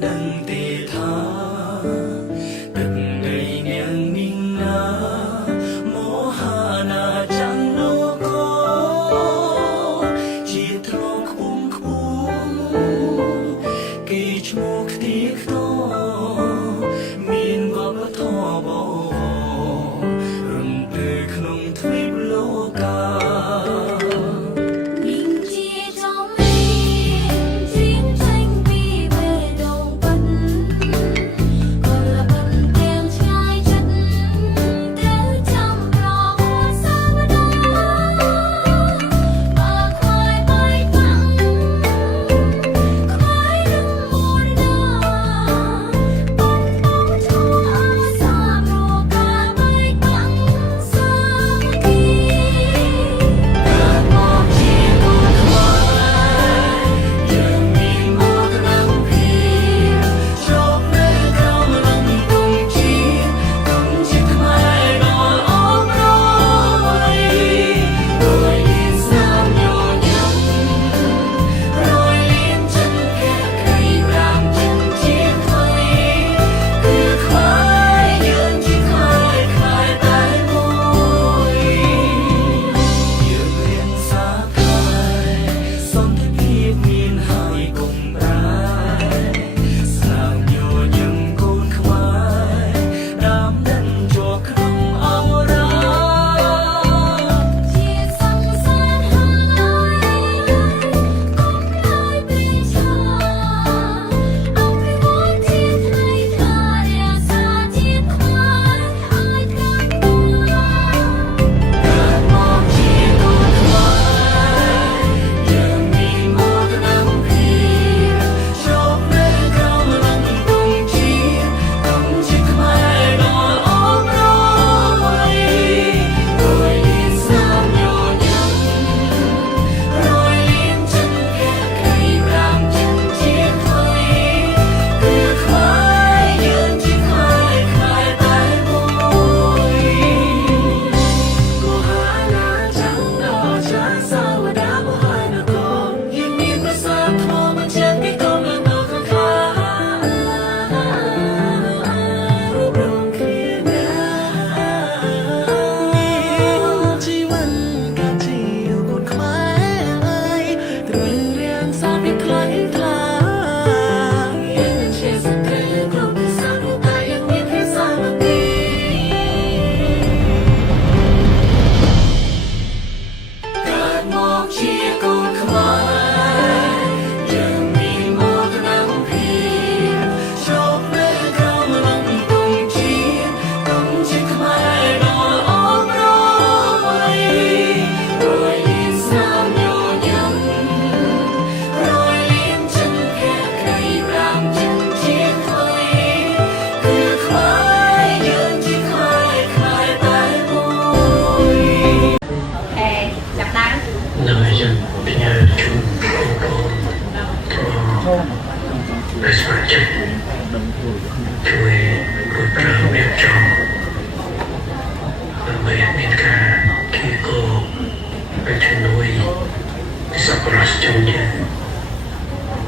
đằng tề tha đất đầy niềng ninh na mô hà na chẳng đâu có chỉ thâu khung kỳ chmuk tiếc to miền bờ bắc thọ bầu rừng từ khung thuyết lô caជួយគ្រប់គ្រងរៀបចំដើម្បីមានការគីគោប្រជនុយសប្បុរសជនជា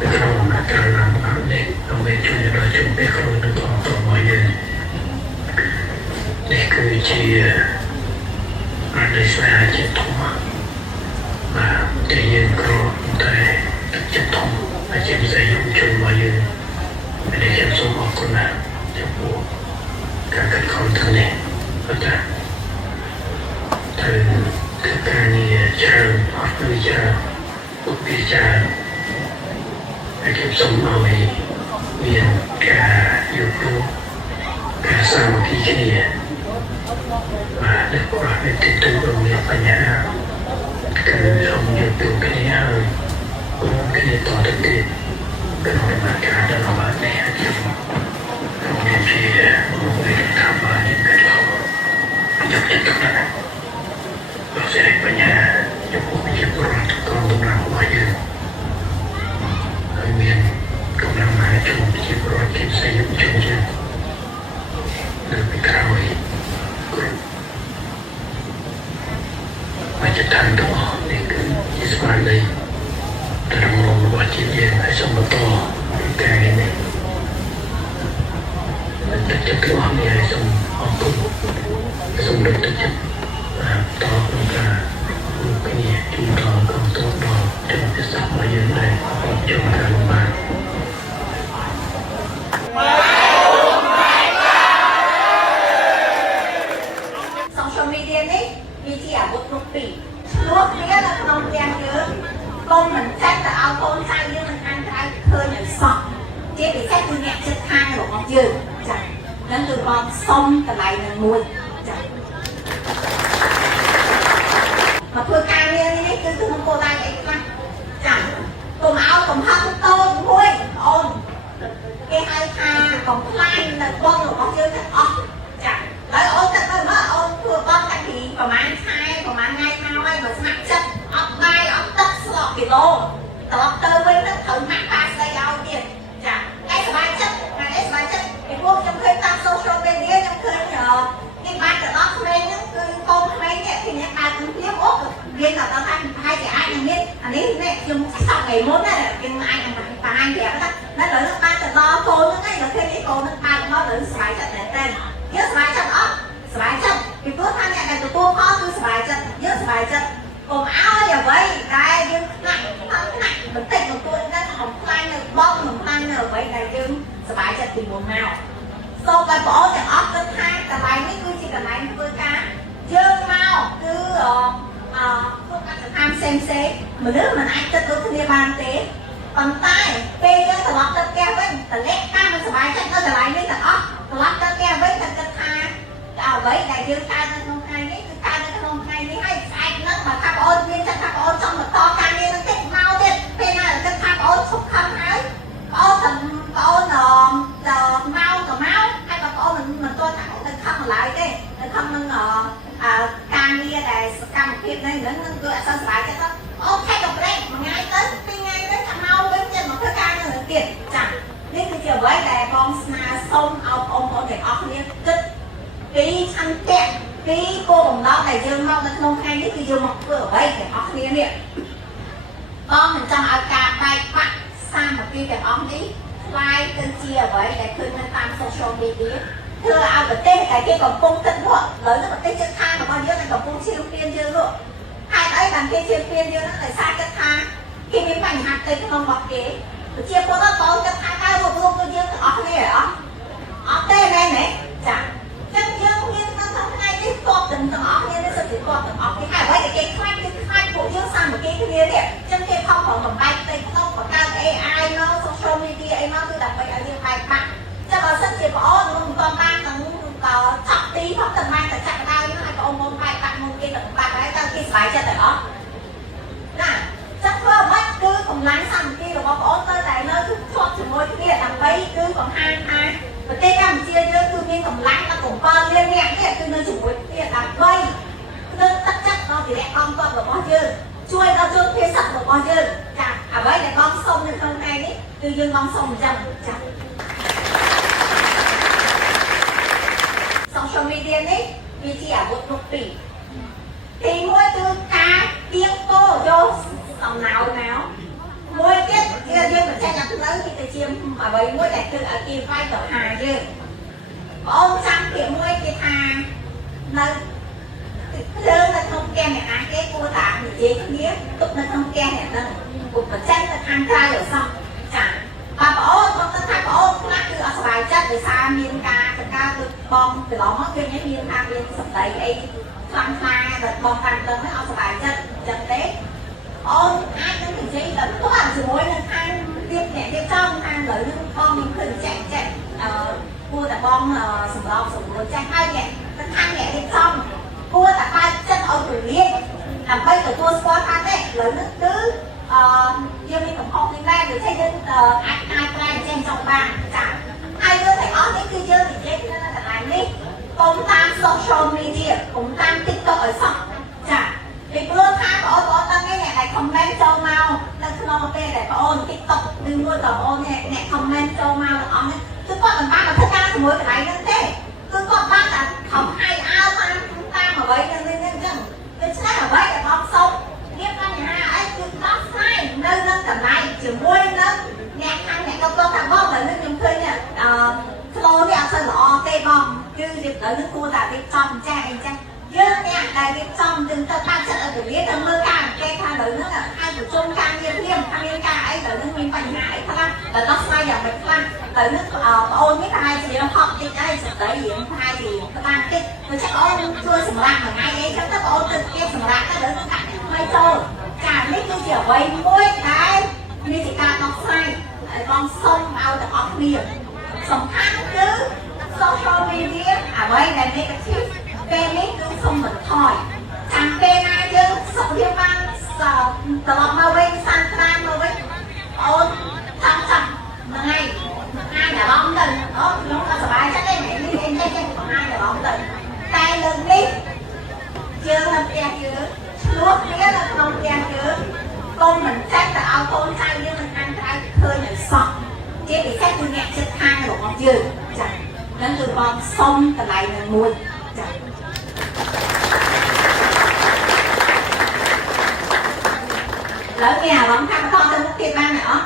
នៅក្នុងការឡើងឡើងនេះដើម្បីជួយដល់ជំនឿគ្រូនិងបងប្អូនរបស់យើងនេះគឺជាអនុស្សាវរីយ៍ជាតិធំដែលយើងគ្រូតែចិត្តធំហើយជាពិសេសយុវជនរបស់យើងដែលខ្ញុំសូមអរគុណណាស់ចំពោះការខិតខំទាំងនេះប៉ុន្តែត្រូវគឺការងារច្រើនអត់ដូចច្រើនឧបវិជ្ជាហើយខ្ញុំសូមឲ្យមានការយល់ព្រមការសាមគ្គីគ្នាបាទដែលប្រកបដោយទីទុំរមានបញ្ញាគឺសូមយល់ព្រមគ្នាហើយព្រមគ្នាតទៅទៀតក្នុងដំណើរការដែលបាននេះខ្ញុំមានជាវិទ្យាបានគេលោកយកចិត្តទុកដាក់លោកសេរីបញ្ញាយកជាប្រវត្តិក្រុមដំណើររបស់យើងហើយមានកម្លាំងមហាជនជាប្រវត្តិសាស្ត្រយុវជនយើងនៅពីក្រោយគ្រប់មកចិត្តតាមទាំងអស់នេះគឺជាស្មារតីតែរងរបស់ជាតិយើងហើយសូមបន្តការងារនេះ ទឹកចិត្តទាំងអស់គ្នាសូមអរគុណសូមលើកទឹកចិត្តតក្នុងការលោកគ្នាជួយដល់កងទ័ពដល់ជំនឿសាសនាយើងដែរចូលការលំបាក social media នេះវាជាអាវុធគ្រប់ពីរលោកគ្នានៅក្នុងទាំងយើងកុំមិនចាត់ទៅឲ្យកូនចៅយើងមិនអានក្រៅឃើញឲ្យសោះជាពិសេសគឺអ្នកជិតខាងរបស់យើងចា៎នឹងគឺបងសុំកន្លែងនឹងមួយចា៎មកធ្វើការងារនេះគឺក្នុងគោលដៅអីខ្លះចា៎កុំឲ្យកំហឹងតូចមួយអូនគេហៅថាកំផ្លាញនៅបងរបស់យើងទាំងអស់ចា៎ហើយអូនទៅមើលអូនធ្វើបងតាំងពីប្រហែលខែប្រហែលថ្ងៃមកហើយបើស្ម័គ្រចិត្តអត់បាយអត់ទឹកស្លគីឡូត្រឡប់ទៅវិញទៅត្រូវម៉ាក់ប៉ាស្ដីឲ្យទៀតចា៎ឯងសប្បាយចិត្តថ្ងៃនេះសប្បាយចិត្តពីព្រោះខ្ញុំឃើញតាម social media ខ្ញុំឃើញគេបានទៅដល់ក្មេងហ្នឹងគឺកូនក្មេងនេះពីអ្នកដើរទៅទៀតអូរៀនដល់ថាប្រហែលជាអាចនឹងមានអានេះនេះខ្ញុំសក់ថ្ងៃមុនណាខ្ញុំអាចនឹងបង្ហាញប្រាប់ថានៅលើបានទៅដល់កូនហ្នឹងឯងដល់ពេលនេះកូននឹងបានមកលើសប្បាយចិត្តតែតែយើងសប្បាយចិត្តអត់សប្បាយចិត្តពីព្រោះថាអ្នកដែលទទួលផលគឺសប្បាយចិត្តយើងសប្បាយចិត្តកុំឲ្យអ្វីដែលយើងខ្លាចបន្តិចបន្តួចហ្នឹងអំផ្លាញនៅបងអំផ្លាញនៅអ្វីដែលយើងសប្បាយចិត្តពីមុនមកសូមបងប្អូនទាំងអស់គិតថាកន្លែងនេះគឺជាកន្លែងធ្វើការយើងមកគឺពួកកសិកម្មផ្សេងមនុស្សមិនអាចគិតដូចគ្នាបានទេប៉ុន្តែពេលយើងត្រឡប់ទៅផ្ទះវិញតលាក់តាមមិនសប្បាយចិត្តនៅកន្លែងនេះទាំងអស់ត្រឡប់ទៅផ្ទះវិញតែគិតថាអ្វីដែលយើងកើតនៅក្នុងថ្ងៃនេះគឺកើតនៅក្នុងថ្ងៃនេះហើយស្អែកហ្នឹងបើថាបងអូនមានចិត្តថាបងអូនចង់បន្តការងារនឹងទៀតមកទៀតពេលណាគិតថាបងអូនឈប់ខំហើយបងអូនមកហើយបងអូនមិនទាន់ថាទៅខំឡើយទេទៅខំនឹងការងារដែលសកម្មភាពហ្នឹងគឺអត់សូវសប្បាយចិត្តអូខេក៏ប្រេកមួយថ្ងៃទៅពីរថ្ងៃទៅថាមកវិញចិត្តមកធ្វើការងារទៀតចា៎នេះគឺជាអ្វីដែលបងស្នើសុំឲ្យបងប្អូនទាំងអស់គ្នាគិតពីឆន្ទៈពីគោលបំណងដែលយើងមកនៅក្នុងថ្ងៃនេះគឺយើងមកធ្វើអ្វីទាំងអស់គ្នានេះបងមិនចង់ឲ្យការបែកបាក់សាមគ្គីទាំងអស់នេះខ្លាយទៅជាអ្វីដែលឃើញនៅតាម social media ធ្វើឲ្យប្រទេសដែលគេកំពុងគិតមកលើប្រទេសជិតខាងរបស់យើងដែលកំពុងឈាមពៀនយើងនោះហេតុអីបានគេឈាមពៀនយើងហ្នឹងដោយសារគិតថាគេមានបញ្ហាផ្ទៃក្នុងរបស់គេប្រជាពលរដ្ឋបងគិតថាការរួមដូចយើងទាំងអស់គ្នាអត់ទេមែនទេចា៎ចឹងយើងមាននៅក្នុងថ្ងៃនេះគប់ទាំងអស់គ្នានេះសិទ្ធិគប់ទាំងអស់គ្នាហើយអ្វីដែលគេខ្លាចគឺខ្លាចពួកយើងសាមគ្គីគ្នានេះចឹងគេខំប្រឹងបំបែកផ្ទៃក្នុងបង្កើត AI មក social media អីមកគឺដើម្បីឲ្យយើងបែកបាក់ចឹងបើសិនជាបងអូនមិនទាន់បានទាំងឆក់ទីផងតែបានតែចាក់ដើមហ្នឹងឲ្យបងអូនបែកបាក់មុនគេទៅបាក់ហើយតើគេសប្បាយចិត្តទេអត់ណាចឹងធ្វើអ្វីគឺកម្លាំងសាមគ្គីរបស់បងអូនទៅតែនៅគឺធ្លាប់ជាមួយគ្នាដើម្បីគឺបង្ហាញថាប្រទេសកម្ពុជាយើងគឺមានកម្លាំងដល់7លាននាក់នេះគឺនៅជាមួយគ្នាដើម្បីលើកទឹកចិត្តដល់វិរៈអង្គទ័ពរបស់យើងជួយដល់ជនភៀសសាសរបស់យើងចាអ្វីដែលបងសុំនៅក្នុងថ្ងៃនេះគឺយើងបងសុំអញ្ចឹងចា social media នេះវាជាអាវុធគ្រប់ពីរទីមួយគឺការទៀងពោយកសំណោមកមួយទៀតយើងបញ្ចេញដល់ផ្លូវទីទៅជាអ្វីមួយដែលគឺឲ្យគេវាយទៅហាយើងបងអូនចាំពាក្យមួយគេថានៅលើនៅក្នុងផ្ទះអ្នកណាគេគួរតែនិយាយគ្នាទុកនៅក្នុងផ្ទះអ្នកហ្នឹងពុកបញ្ចេញទៅខាងក្រៅឲ្យសោះចាបងប្អូនគាត់ថាបងអូនខ្លះគឺអត់សប្បាយចិត្តដោយសារមានការចង្ការដូចបងកន្លងមកគឺមានថាមានសម្ដីអីខ្លាំងខ្លាដែលបងកាន់ទៅហ្នឹងអត់សប្បាយចិត្តចឹងទេអូនអាចនឹងនិយាយដល់គាត់ជាមួយនឹងខាងទៀតអ្នកទៀតចំខាងលើនឹងបងមានឃើញចែកគួរតែបងសម្របសម្រួលចាស់ហើយអ្នកខាងអ្នកទៀតចំគួរតែបើកចិត្តឲ្យទូលាយដើម្បីទទួលស្គាល់ថាទេលើនឹងគឺយើងមានកំហុសនេះដែរដូចជាយើងអាចប្រែចេញចង់បានចា៎ហើយយើងទាំងអស់នេះគឺយើងនិយាយនៅកន្លែងនេះកុំតាម social media កុំតាម TikTok ឲ្យសោះចា៎ពីព្រោះថាបងប្អូនទាំងនេះអ្នកដែល comment ចូលមកនៅក្នុងពេលដែលបងប្អូន TikTok ឬមួយក៏បងប្អូនអ្នក comment ចូលមកទាំងអស់នេះគឺគាត់មិនបានធ្វើការជាមួយកន្លែងហ្នឹងទេគឺគាត់បានតែខំឲ្យតាមអ្វីទៅនេះអញ្ចឹងដូច្នេះអ្វីដែលបងសុំមានបញ្ហាអីគឺដោះស្រាយនៅនឹងកន្លែងជាមួយនឹងអ្នកខាងអ្នកក៏ថាបងតែនឹងខ្ញុំឃើញផ្លូវនេះអត់សូវល្អទេ ដល់នឹងគួរតែរៀបចំចាស់អីចឹងយើងអ្នកដែលរៀបចំយើងទៅបានចិត្តឲ្យទៅរៀបទៅមើលការគេថាដល់នឹងអាចប្រជុំការងារព្រាមថាមានការអីដល់នឹងមានបញ្ហាអីខ្លះដល់ដោះស្រាយយ៉ាងម៉េចខ្លះដល់នឹងបងអូននេះថាជាហត់តិចអីស្ដីរៀងថាជាក្តាមតិចដូច្នេះបងអូនជួយសម្រាប់មួយថ្ងៃអីចឹងទៅបងអូនទៅគេសម្រាប់ទៅដល់នឹងកាត់ថ្មីចូលចានេះគឺជាអ្វីមួយដែលមានជាការដោះស្រាយឲ្យបងសុំឲ្យទាំងអស់គ្នាសំខាន់គឺ social media អ្វីដែល negative ពេលនេះគឺសូមបន្ថយចាំពេលណាយើងសុខភាពបានត្រឡប់មកវិញសាន់ត្រាមកវិញអូនចាំថ្ងៃអារម្មណ៍ទៅអូខ្ញុំក៏សប្បាយចិត្តដែរនេះបង្ហាញអារម្មណ៍ទៅតែលើកនេះយើងនៅផ្ទះយើងឆ្លោះគ្នានៅក្នុងផ្ទះយើងកុំមិនចាច់ទៅឲ្យកូនចៅយើងមិនខាងក្រៅឃើញឲ្យសោះជាពិសេសគឺអ្នកជិតខាងរបស់យើងចា៎នឹងគឺបងសុំកន្លែងនឹងមួយចា៎แล้วมีអារម្មណ៍ថាបន្តទៅមុខទៀតបានទេអត់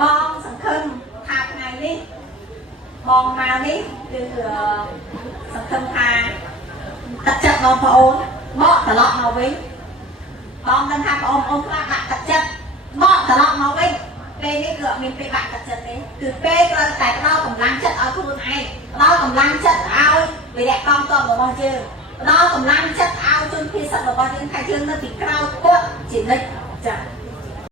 បងសង្ឃឹមថាថ្ងៃនេះបងមកនេះគឺសង្ឃឹមថាទឹកចិត្តបងប្អូនបកត្រឡប់មកវិញបងដឹងថាបងប្អូនខ្លះបាក់ទឹកចិត្តបកត្រឡប់មកវិញពេលនេះគឺអត់មានពេលបាក់ទឹកចិត្តទេគឺពេលត្រូវតែផ្ដល់កម្លាំងចិត្តឲ្យខ្លួនឯងផ្ដល់កម្លាំងចិត្តឲ្យវិរៈកងទ័ពរបស់យើងផ្ដល់កម្លាំងចិត្តឲ្យជនភៀសរបស់យើងថាយើងនៅពីក្រោយគាត់ជានិច្ចចា៎